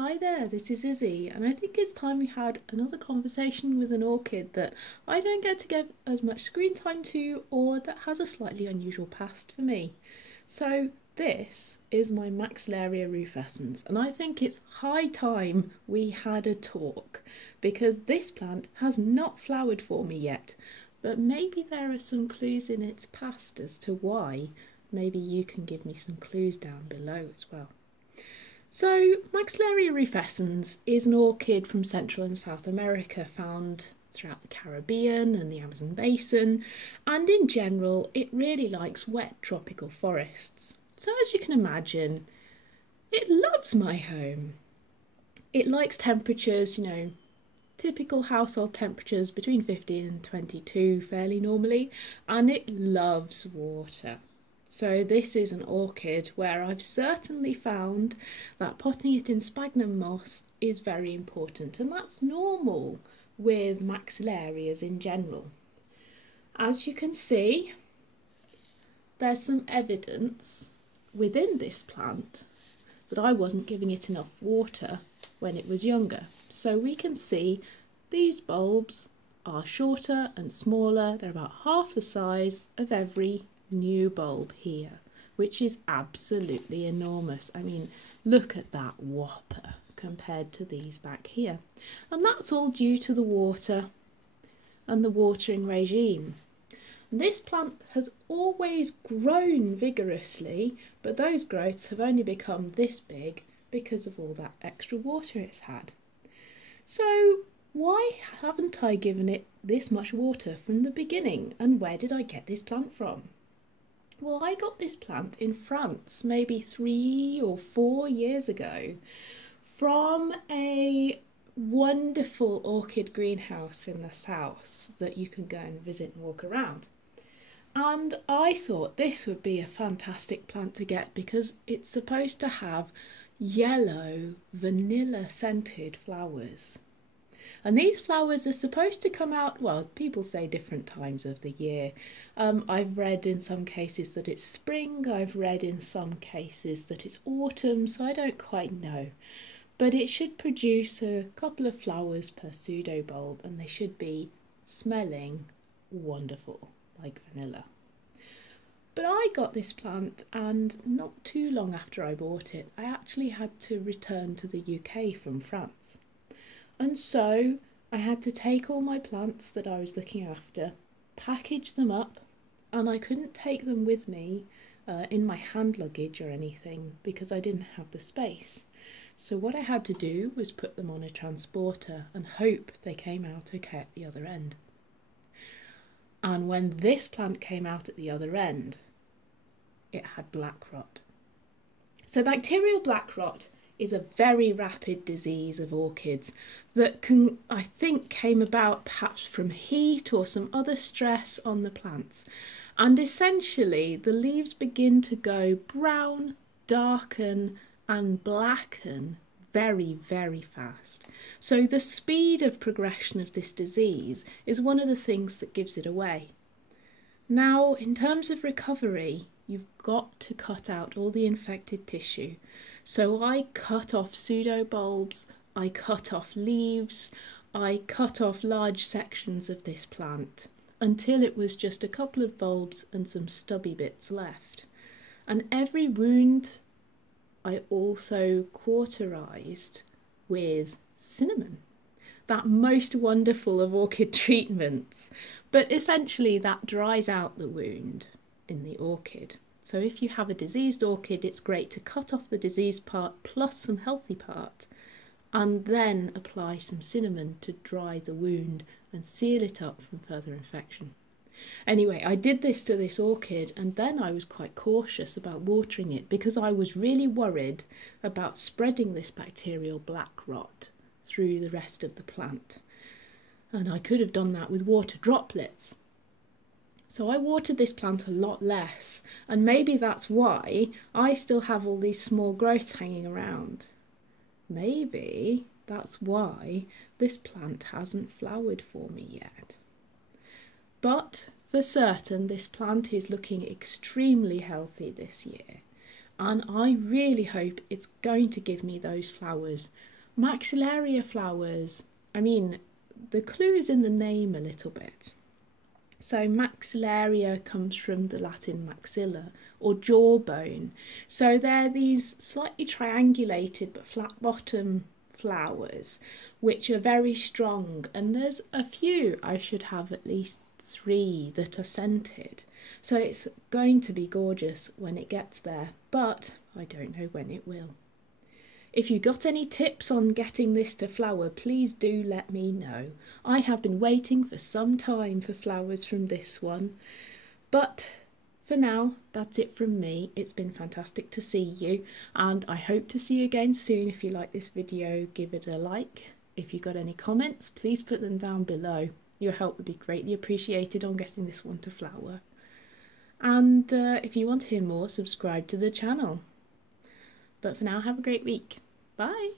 Hi there, this is Izzy, and I think it's time we had another conversation with an orchid that I don't get to give as much screen time to, or that has a slightly unusual past for me. So this is my Maxillaria rufescens, and I think it's high time we had a talk, because this plant has not flowered for me yet, but maybe there are some clues in its past as to why. Maybe you can give me some clues down below as well. So, Maxillaria rufescens is an orchid from Central and South America, found throughout the Caribbean and the Amazon basin, and in general it really likes wet tropical forests. So as you can imagine, it loves my home. It likes temperatures, typical household temperatures between 15 and 22 fairly normally, and it loves water. So this is an orchid where I've certainly found that potting it in sphagnum moss is very important, and that's normal with maxillarias in general. As you can see, there's some evidence within this plant that I wasn't giving it enough water when it was younger. So we can see these bulbs are shorter and smaller. They're about half the size of every new bulb here, which is absolutely enormous. I mean, look at that whopper compared to these back here. And that's all due to the water and the watering regime. And this plant has always grown vigorously, but those growths have only become this big because of all that extra water it's had. So why haven't I given it this much water from the beginning, and where did I get this plant from? Well, I got this plant in France maybe 3 or 4 years ago from a wonderful orchid greenhouse in the south that you can go and visit and walk around. And I thought this would be a fantastic plant to get because it's supposed to have yellow, vanilla scented flowers. And these flowers are supposed to come out, well, people say different times of the year. I've read in some cases that it's spring, I've read in some cases that it's autumn, so I don't quite know. But it should produce a couple of flowers per pseudo bulb, and they should be smelling wonderful, like vanilla. But I got this plant, and not too long after I bought it, I actually had to return to the UK from France. And so I had to take all my plants that I was looking after, package them up, and I couldn't take them with me in my hand luggage or anything because I didn't have the space. So what I had to do was put them on a transporter and hope they came out okay at the other end. And when this plant came out at the other end, it had black rot. So bacterial black rot is a very rapid disease of orchids that I think came about perhaps from heat or some other stress on the plants. And essentially the leaves begin to go brown, darken and blacken very, very fast. So the speed of progression of this disease is one of the things that gives it away. Now, in terms of recovery, you've got to cut out all the infected tissue. So I cut off pseudo bulbs, I cut off leaves, I cut off large sections of this plant until it was just a couple of bulbs and some stubby bits left. And every wound I also cauterized with cinnamon, that most wonderful of orchid treatments. But essentially that dries out the wound in the orchid. So if you have a diseased orchid, it's great to cut off the diseased part plus some healthy part and then apply some cinnamon to dry the wound and seal it up from further infection. Anyway, I did this to this orchid, and then I was quite cautious about watering it because I was really worried about spreading this bacterial black rot through the rest of the plant. And I could have done that with water droplets. So I watered this plant a lot less, and maybe that's why I still have all these small growths hanging around. Maybe that's why this plant hasn't flowered for me yet. But for certain, this plant is looking extremely healthy this year, and I really hope it's going to give me those flowers. Maxillaria flowers. I mean, the clue is in the name a little bit. So maxillaria comes from the Latin maxilla, or jawbone. So they're these slightly triangulated but flat bottom flowers which are very strong, and there's a few, I should have at least 3 that are scented. So it's going to be gorgeous when it gets there, but I don't know when it will. If you got any tips on getting this to flower, please do let me know. I have been waiting for some time for flowers from this one. But for now, that's it from me. It's been fantastic to see you, and I hope to see you again soon. If you like this video, give it a like. If you got any comments, please put them down below. Your help would be greatly appreciated on getting this one to flower. And if you want to hear more, subscribe to the channel. But for now, have a great week. Bye!